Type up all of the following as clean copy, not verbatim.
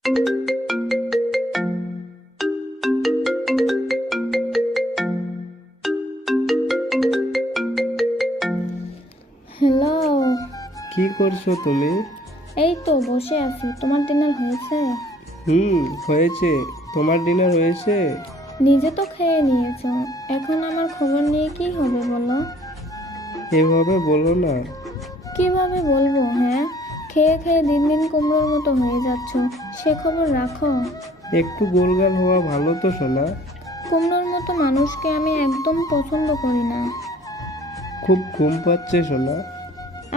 Hello. কি করছো তুমি? এই তো বসে আছি। তোমার ডিনার হয়েছে? হয়েছে। তোমার ডিনার হয়েছে? নিজে তো খেয়ে নিয়েছো, এখন আমার খবর নিয়ে কি হবে বলো? এভাবে বলো না। কিভাবে বলবো? হ্যাঁ, খেয়ে খেয়ে দিন দিন কুমড়োর মতো হয়ে যাচ্ছ, সে খবর রাখো। একটু গোলগাল হওয়া ভালো তো সোনা। কুমড়োর মতো মানুষকে আমি একদম পছন্দ করি না। খুব ঘুম পাচ্ছে সোনা।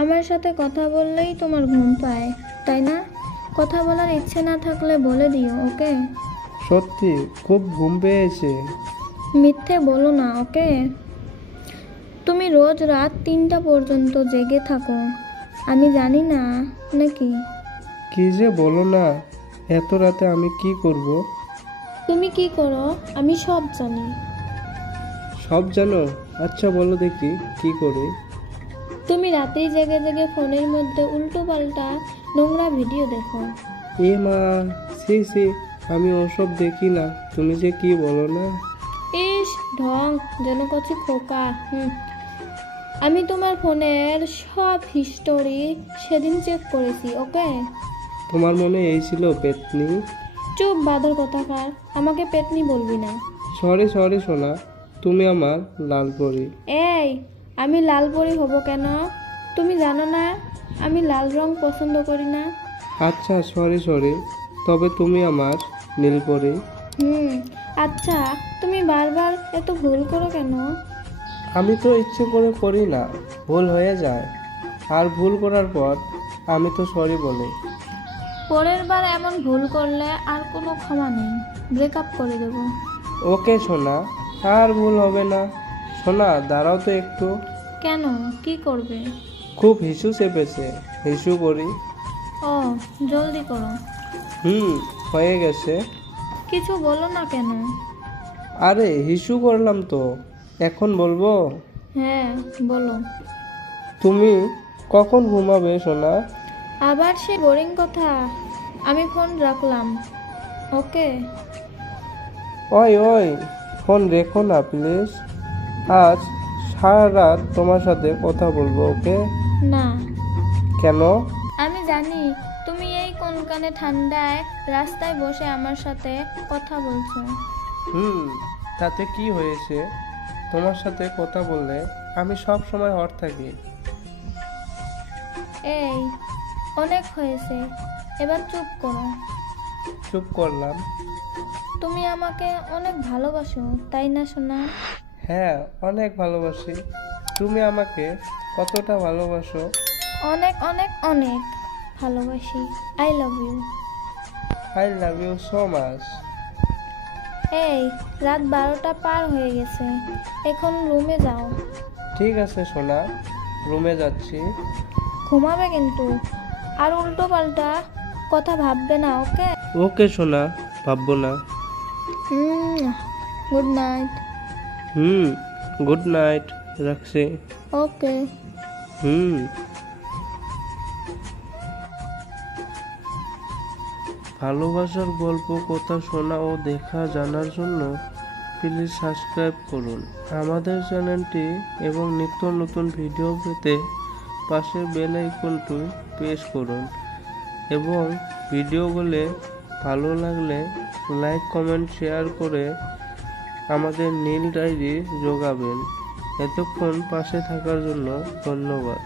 আমার সাথে কথা বললেই তোমার ঘুম পায়, তাই না? কথা বলার ইচ্ছে না থাকলে বলে দিও, ওকে? সত্যি খুব ঘুম পেয়েছে। মিথ্যে বলো না, ওকে? তুমি রোজ রাত 3টা পর্যন্ত জেগে থাকো, আমি জানি না নাকি? কি যে বলো না, এত রাতে আমি কি করব? তুমি কি করো আমি সব জানি। সব জানো? আচ্ছা বলো দেখি কি করে। তুমি রাতেই জেগে জেগে ফোনের মধ্যে উল্টো পাল্টা নোংরা ভিডিও দেখো। এ মা, সি সি, আমি ওসব দেখি না। তুমি যে কি বলো না। ইস ঢং, যেন কছি খোকা। আমি তোমার ফোনের সব হিস্টোরি সেদিন চেক করেছি, ওকে? তোমার মনে এই ছিল পেতনি? চুপ বাঁদর কোথাকার, আমাকে পেতনি বলবি না। সরি সরি সোনা, তুমি আমার লাল পরি। এই, আমি লাল পরি হব কেন? তুমি জানো না আমি লাল রং পছন্দ করি না। আচ্ছা সরি সরি, তবে তুমি আমার নীল পরি। আচ্ছা, তুমি বারবার এত ভুল করো কেন? আমি তো ইচ্ছে করে করি না, ভুল হয়ে যায়। আর ভুল করার পর আমি তো সরি বলি। পরের বার এমন ভুল করলে আর কোনো ক্ষমা নেই, ব্রেকআপ করে দেব। ওকে সোনা, আর ভুল হবে না। সোনা দাঁড়াও তো একটু। কেন, কি করবে? খুব হিসু চেপেছে, হিসু করি। ও, জলদি করো। হয়ে গেছে। কিছু বলো না কেন? আরে হিসু করলাম তো, এখন বলবো? হ্যাঁ, বলো। তুমি কখন ঘুমাবে সোনা? আবার সে বোরিং কথা। আমি ফোন রাখলাম, ওকে? ওই ওই, ফোন রেখো না প্লিজ। আজ সারা রাত তোমার সাথে কথা বলবো, ওকে? না। কেন? আমি জানি তুমি এই কোনখানে ঠান্ডায় রাস্তায় বসে আমার সাথে কথা বলছো। তাতে কি হয়েছে? তোমার সাথে কথা বললে আমি সব সময় হট থাকি। এই, অনেক হয়েছে, এবার চুপ করো। চুপ করলাম। তুমি আমাকে অনেক ভালোবাসো, তাই না সোনা? হ্যাঁ, অনেক ভালোবাসি। তুমি আমাকে কতটা ভালোবাসো? অনেক অনেক অনেক ভালোবাসি। I love you. I love you so much. এই, রাত 12টা পার হয়ে গেছে, এখন রুমে যাও। ঠিক আছে সোনা, রুমে যাচ্ছি। ঘুমাবে কিন্তু, আর উল্টো পাল্টা কথা ভাববে না, ওকে? ওকে সোনা, ভাববো না। Good night. গুড নাইট, রাখছি। ওকে। ভালোবাসার গল্প, কথা শোনা ও দেখা জানার জন্য প্লিজ সাবস্ক্রাইব করুন আমাদের চ্যানেলটি এবং নিত্য নতুন ভিডিও পেতে পাশের বেল আইকনটি প্রেস করুন এবং ভিডিওগুলো ভালো লাগলে লাইক কমেন্ট শেয়ার করে আমাদের নীল ডায়েরি যোগাবেন। এতক্ষণ পাশে থাকার জন্য ধন্যবাদ।